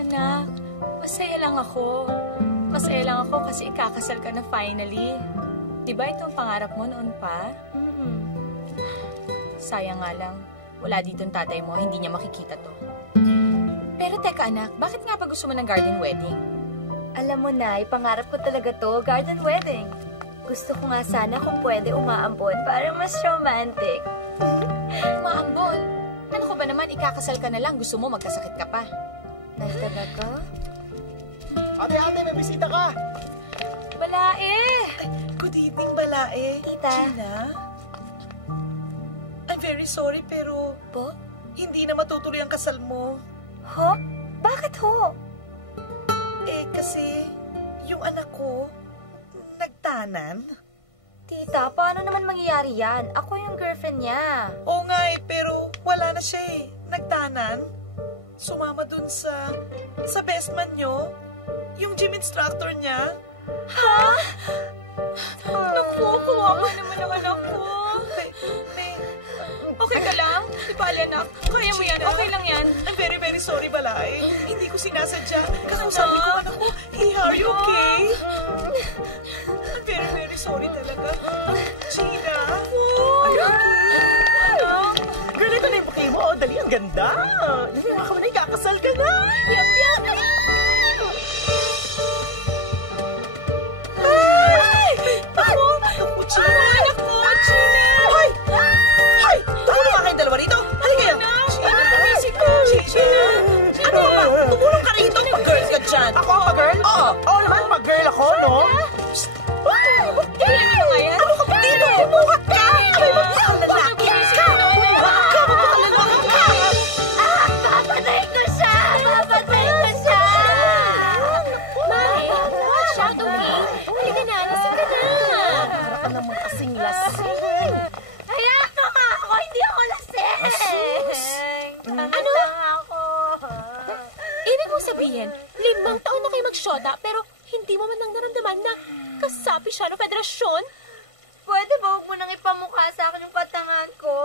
Anak, masaya lang ako. Masaya lang ako kasi ikakasal ka na finally. Diba ito ang pangarap mo noon pa? Sayang nga lang, wala dito ang tatay mo, hindi niya makikita to. Pero teka anak, bakit nga pa gusto mo ng garden wedding? Alam mo na, pangarap ko talaga to, garden wedding. Gusto ko nga sana kung pwede umaambon para mas romantic. Umaambon? Ano ko ba naman, ikakasal ka na lang, gusto mo magkasakit ka pa? Talaga? Ate, may bisita ka! Balae! Good evening, Balae. Tita. Gina? I'm very sorry pero Po? hindi na matutuloy ang kasal mo. Ho? Bakit ho? Kasi yung anak ko, nagtanan. Tita, paano naman mangyayari yan? Ako yung girlfriend niya. Oo nga pero wala na siya Nagtanan. Sumama dun sa best man nyo. Yung gym instructor niya. Ha? Naku, kawawa naman ang anak ko. Okay ka lang? Ibala anak, kaya mo yan, okay lang yan. I'm very, very sorry, Balay. Hindi ko sinasadya. Kakausapin ko anak ko, hey, are you okay? I'm very, very sorry talaga. Gina? Are you okay? Anak? Girl, ito na yung bouquet mo. Dali, ang ganda. Dali, ka na, ikakasal ka na. Yap! Ako, Gina. Anak ko, Gina! Hoy! Tumulong nga kayong dalawa rito. Halika kayo. Gina, bumisik ko. Gina! Ano ba? Tumulong ka rito. Pag-girls ka dyan. Ako ang pag-girl? Oo naman, pag-girl ako, no? Ay, ano nga yan? Ano ka ba? Dito, bumuhat ka! May magmahal na lalaki ka! Bumuhat ka! Magpapalalawan ka! Papatay ko siya! Papatay ko siya! Mami, watch out, okay? Halika na, lasing ka na. Para ka naman kasing lasing. Hayaan mo nga ako! Hindi ako lasing! Ano? Ibig mong sabihin, 5 taon na kayo magsyota, pero hindi mo man lang naramdaman na kasapi siya ng federasyon? Pwede ba huwag mo nang ipamukha sa akin yung katangan ko?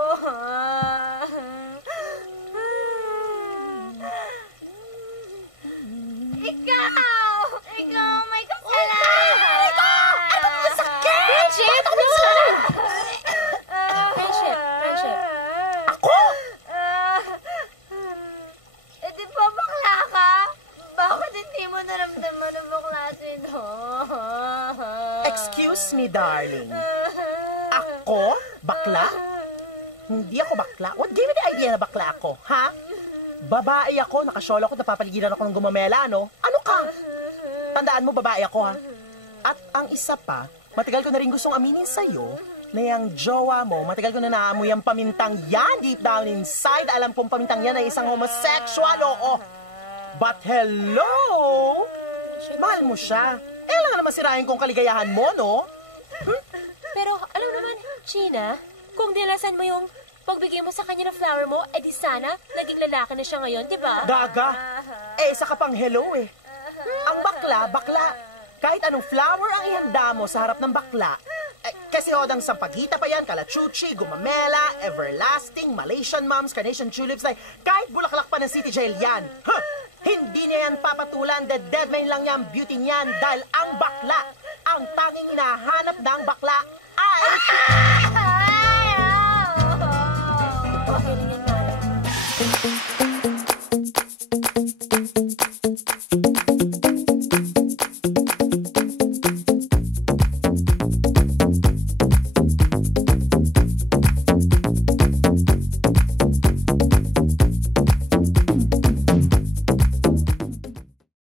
Ikaw! Ikaw may kasalanan! Ikaw! Ano ang sakit? Friendship! No! Friendship. Ako? Di ba bakla ka? Bakit hindi mo naramdaman ang bakla sino? Excuse me, darling. Ako? Bakla? Hindi ako bakla. What gave you the idea na bakla ako, ha? Babae ako, nakasyolo ako, napapaligiran ako ng gumamela, no? Ano ka? Tandaan mo, babae ako, ha? At ang isa pa, matagal ko na rin gustong aminin sa'yo na yung jowa mo, matagal ko na naamoy ang pamintang yan deep down inside. Alam kong pamintang yan ay isang homosexual, oo. But hello! Mahal mo siya. Lang naman sirahin kong kaligayahan mo, no? Pero alam naman, Gina, kung dilasan mo yung pagbigay mo sa kanya ng flower mo, di sana naging lalaki na siya ngayon, di ba? Gaga. Isa ka pang hello, Ang bakla. Kahit anong flower ang ihanda mo sa harap ng bakla, kasi hodang sampagita pa yan, kalachuchi, gumamela, everlasting, Malaysian moms, carnation tulips, kahit bulaklak pa ng city jail yan. Hindi niya yan papatulan, dead man lang yan, beauty niyan, dahil ang bakla, ang tanging hinahanap ng bakla ay... Okay lang yan, Mara.